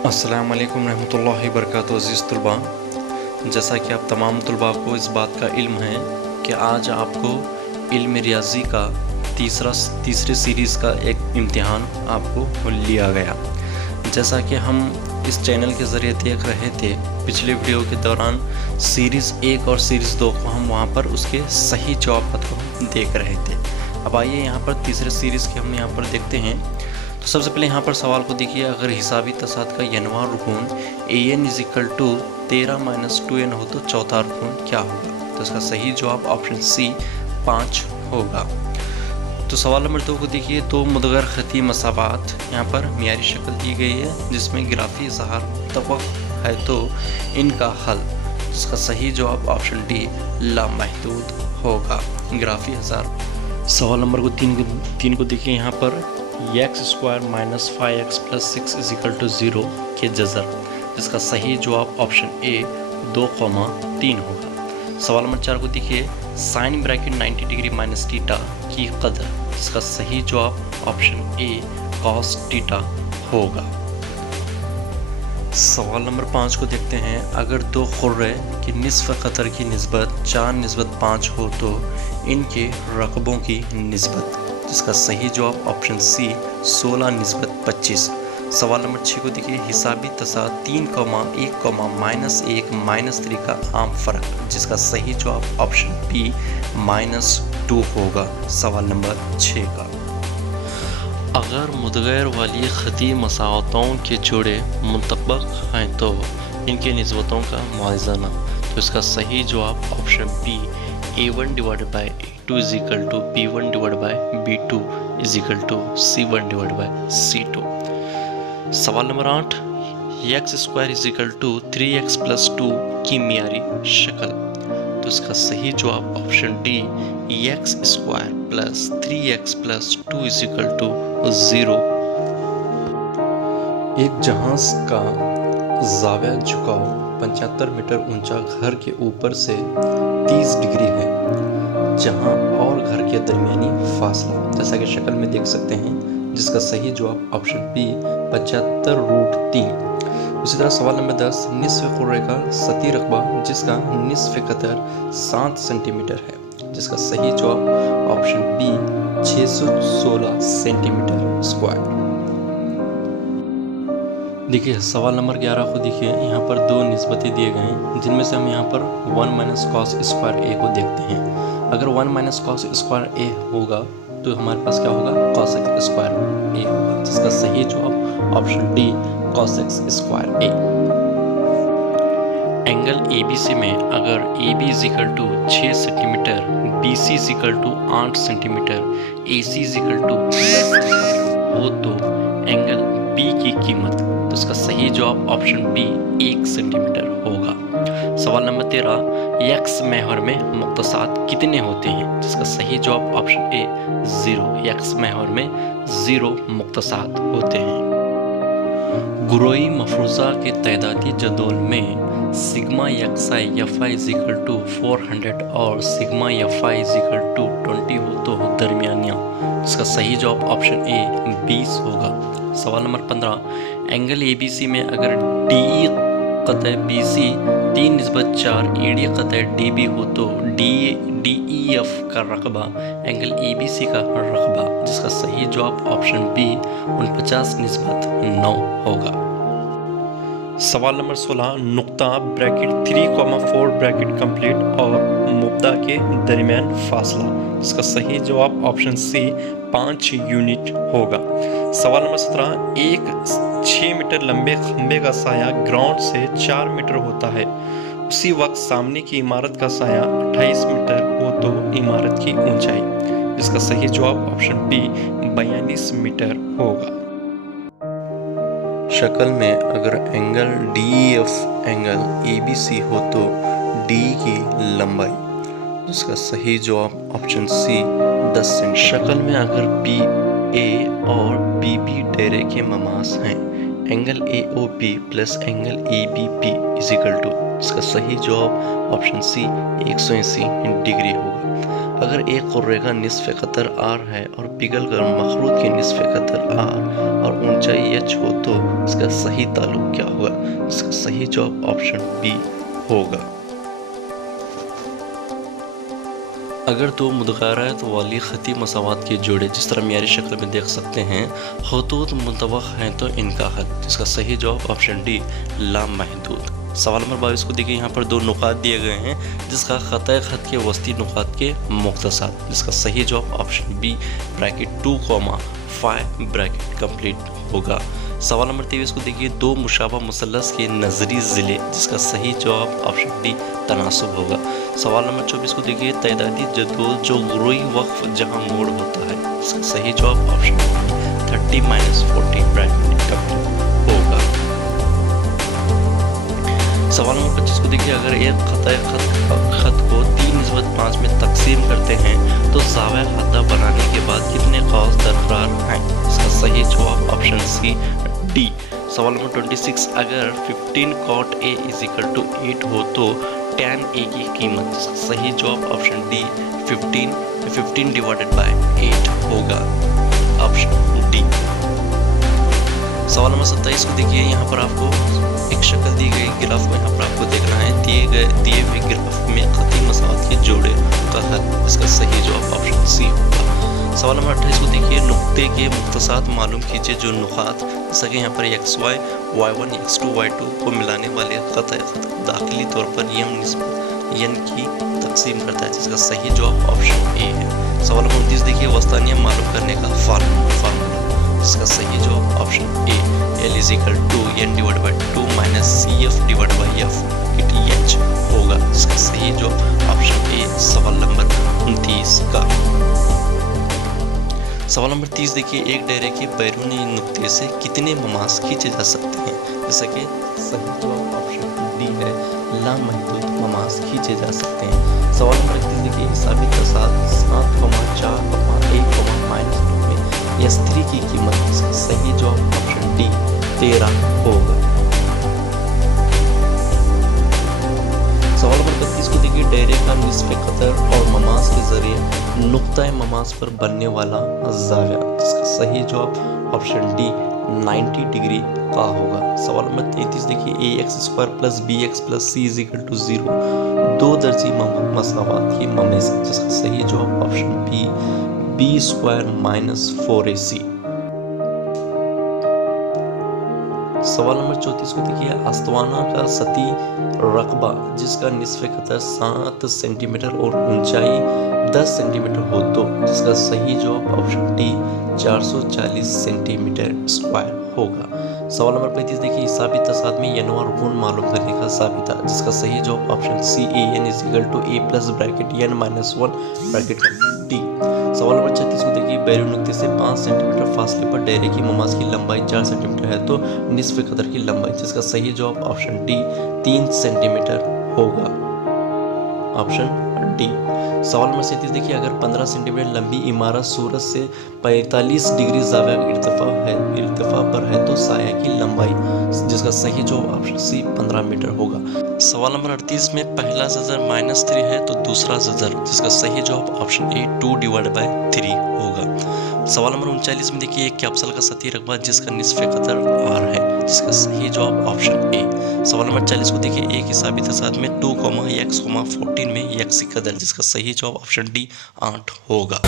अस्सलाम वालेकुम रहमतुल्लाहि वबरकातुहू। अज़ीज़ तलबा, जैसा कि आप तमाम तलबा को इस बात का इल्म है कि आज आपको इल्म रियाज़ी का तीसरे सीरीज़ का एक इम्तिहान आपको लिया गया। जैसा कि हम इस चैनल के ज़रिए देख रहे थे पिछले वीडियो के दौरान, सीरीज़ 1 और सीरीज़ 2 को हम वहाँ पर उसके सही जवाब को देख रहे थे। अब आइए यहाँ पर तीसरे सीरीज़ के हम यहाँ पर देखते हैं। तो सबसे पहले यहाँ पर सवाल को देखिए, अगर हिसाबी तसाद का यनवा रुकून an = 13 - 2n हो तो चौथा रुकून क्या होगा? तो इसका सही जवाब ऑप्शन सी 5 होगा। तो सवाल नंबर 2 को देखिए, दो मुदगर खती मसावात यहाँ पर मियारी शक्ल दी गई है जिसमें ग्राफी इज़हार मुतवक़्क़ है, तो इनका हल। इसका सही जवाब ऑप्शन डी लामहदूद होगा, ग्राफी इज़हार। सवाल नंबर 3 को देखिए, यहाँ पर x² - 5x + 6 = 0 के जज़र, जिसका सही जवाब ऑप्शन ए 2,3 होगा। सवाल नंबर 4 को देखिए, साइन ब्रैकेट 90 डिग्री - थीटा की कदर, जिसका सही जवाब ऑप्शन ए cos थीटा होगा। सवाल नंबर 5 को देखते हैं, अगर दो खुर्रे की निस्फ़ कतर की निस्बत 4/5 हो तो इनके रकबों की निस्बत, जिसका सही जवाब ऑप्शन सी 16/25। सवाल नंबर 6 को देखिए, हिसाबी तसाद 3,1, -1 -3 का आम फ़र्क, जिसका सही जवाब ऑप्शन बी -2 होगा। सवाल नंबर 6 का, अगर मुदगैर वाली ख़ती मसावतों के जोड़े मुतब्बक़ हैं तो इनके निस्बतों का मुआज़ना, तो इसका सही जवाब option B a1/a2 = b1/b2 = c1/c2। सवाल नंबर 8, x² = 3x + 2 की मियारी शक्ल, तो इसका सही जवाब ऑप्शन डी x² + 3x + 2 = 0। एक जहाज़ का ज़ाविया झुकाव 75 मीटर ऊंचा घर के ऊपर से 30 डिग्री है, जहां और घर के दरमियानी फासला, जैसा कि शक्ल में देख सकते हैं, जिसका सही जवाब ऑप्शन बी 75√3। उसी तरह सवाल नंबर 10, निस्फ़ खुर्रे का सती रकबा जिसका निस्फ़ कतर 7 सेंटीमीटर है, जिसका सही जवाब ऑप्शन बी 616 सेंटीमीटर स्क्वायर। देखिए सवाल नंबर 11 को देखिए, यहाँ पर दो निस्बतें दिए गए हैं, जिनमें से हम यहाँ पर 1 - cos² a को देखते हैं। अगर 1 - cos² a होगा तो हमारे पास क्या होगा? cos x² a होगा, जिसका सही जवाब option D cos x² a। Angle ABC में अगर AB = 6 centimetre, BC = 8 centimetre, AC = हो तो एंगल B की कीमत, तो इसका सही जवाब ऑप्शन बी 1 सेंटीमीटर होगा। सवाल नंबर 13, x महवर में मुक्तसात कितने होते हैं, जिसका सही जवाब ऑप्शन ए 0, x महवर में 0 मुक्तसात होते हैं। गुरोई मफरूज़ा के तैदादी जदोल में सिग्मा यक्साई FI = 400 और सिग्मा FI = 20 हो तो दरमियानिया, इसका सही जवाब ऑप्शन ए 20 होगा। सवाल नंबर 15, एंगल ABC में अगर DE क़तः BC 3/4 AD क़तः DB हो तो DEF का रकबा एंगल ABC का रकबा, जिसका सही जवाब ऑप्शन बी 49/9 होगा। सवाल नंबर 16, नुक्ता ब्रैकेट 3,4 ब्रैकेट कंप्लीट और मुब्दा के दरमियान फासला, इसका सही जवाब ऑप्शन सी 5 यूनिट होगा। सवाल नंबर 17, एक 6 मीटर लंबे खंबे का साया ग्राउंड से 4 मीटर होता है, उसी वक्त सामने की इमारत का साया 28 मीटर हो तो इमारत की ऊंचाई, इसका सही जवाब ऑप्शन बी 42 मीटर होगा। शक्ल में अगर एंगल DEF एंगल ABC हो तो D की लंबाई, जिसका सही जवाब ऑप्शन सी 10 सेंटीमीटर। शक्ल में अगर BA और BB डेरे के ममास हैं, एंगल AOB + एंगल ABP = इसका सही जवाब ऑप्शन सी 180 डिग्री होगा। अगर एक कुर्रे का निस्फ़ कतर r है और पिघल कर मखरूद की निस्फ़ कतर r और ऊंचाई h हो तो इसका सही ताल्लुक क्या होगा? इसका सही जवाब ऑप्शन बी होगा। अगर दो मुतगारात वाली ख़ती मसावात के जोड़े जिस तरह मियारी शक्ल में देख सकते हैं खतूत मुतवक़ हैं तो इनका हद, जिसका सही जवाब ऑप्शन डी लामहदूद। सवाल नंबर 22 को देखिए, यहाँ पर दो नुकात दिए गए हैं जिसका ख़त ख़त के वस्ती नुकात के मुख्तसार, जिसका सही जवाब option b bracket 2,5 bracket complete होगा। सवाल नंबर 23 को देखिए, दो मुशाबा मुसल्लस के नजरी ज़िले, जिसका सही जवाब ऑप्शन डी तनासुब होगा। सवाल नंबर 24 को देखिए, तैदादी जदोद जो गुरोई वक्फ जहां मोड़ होता है, इसका सही जवाब ऑप्शन 30-40 ब्रैकेट कंप्लीट होगा। सवाल नंबर 25 को देखिए, अगर एक खत को 3:5 में तकसीम करते हैं तो ज़ाविया हद्दा बनाने के बाद कितने कौस दरकार हैं? इसका सही जवाब ऑप्शन सी डी। सवाल नंबर 26, अगर 15 cot a = 8 हो तो tan a की कीमत, इसका सही जवाब ऑप्शन डी 15/8 होगा, ऑप्शन डी। सवाल नंबर 27 को देखिए, यहाँ पर आपको एक शक्ल दी गई ग्राफ में यहाँ पर आपको देखना है दिए हुए ग्राफ में ख़ती मसावात के जोड़े का हल, इसका सही जवाब ऑप्शन सी होगा। सवाल नंबर 28 को देखिए, नुक्ते के मुख्तसात मालूम कीजिए जो नुकात जैसा कि यहाँ पर xy, y1, x2, y2 को मिलाने वाले ख़त दाखिली तौर पर n की तकसीम करता है, जिसका सही जवाब ऑप्शन ए है। सवाल नंबर 29 देखिए, वस्तानिया मालूम करने का फार्मूला, इसका सही जवाब option A L = n/2 - CF/F h होगा, जिसका सही जवाब ऑप्शन ए सवाल नंबर 29 का। सवाल नंबर 30 देखिए, एक दायरे के बैरूनी नुक्ते से कितने ममास खींचे जा सकते हैं? जैसा कि सही जवाब ऑप्शन डी है, लामहदूद ममास खींचे जा सकते हैं। सवाल नंबर 31 देखिए, हिसाबी तसाद 7,4,1, -2 में S3 की कीमत, इसका सही जवाब ऑप्शन डी 13 होगा। सवाल नंबर 32 को देखिए, दायरे का निस्फ़ कतर और ममास के जरिए नुक्ता ममास पर बनने वाला ज़ाविया, जिसका सही जवाब ऑप्शन डी 90 डिग्री का होगा। सवाल नंबर 33 देखिए, ax² + bx + c = 0 दो दर्जी मसावात की ममे से, जिसका सही जवाब ऑप्शन बी b² - 4ac। सवाल नंबर 34 को देखिए, आस्तवाना का सती रकबा जिसका निस्फ़ कतर 7 सेंटीमीटर और ऊंचाई 10 सेंटीमीटर हो तो जिसका सही जवाब ऑप्शन डी 440 सेंटीमीटर स्क्वायर होगा। सवाल नंबर 35 देखिए, हिसाबी तसाद में n और गुण मालूम करने का साबिता, जिसका सही जवाब option c an = a + bracket n - 1 bracket d. सवाल नंबर 36 को देखिए, बैरून नुक्ते से 5 सेंटीमीटर फासले पर दायरे की ममास की लंबाई 4 सेंटीमीटर है तो निस्फ़ कतर की लंबाई, जिसका सही जवाब ऑप्शन डी 3 सेंटीमीटर होगा, ऑप्शन डी। सवाल नंबर 37 देखिए, अगर 15 सेंटीमीटर लंबी इमारत सूरज से 45 डिग्री ज़ाविया इर्तिफा पर है तो साया की लंबाई, जिसका सही जवाब ऑप्शन सी 15 मीटर होगा। सवाल नंबर 38 में पहला ज़जर -3 है तो दूसरा ज़जर, जिसका सही जवाब ऑप्शन ए 2/3 होगा। सवाल नंबर 39 में देखिए, एक कैप्सूल का सतही रकबा जिसका निस्फ़ कतर r है, जिसका सही जवाब ऑप्शन ए। सवाल नंबर 40 को देखिए, एक हिसाबी तसाद में 2, x, 14 में x की कदर, जिसका सही जवाब ऑप्शन डी 8 होगा।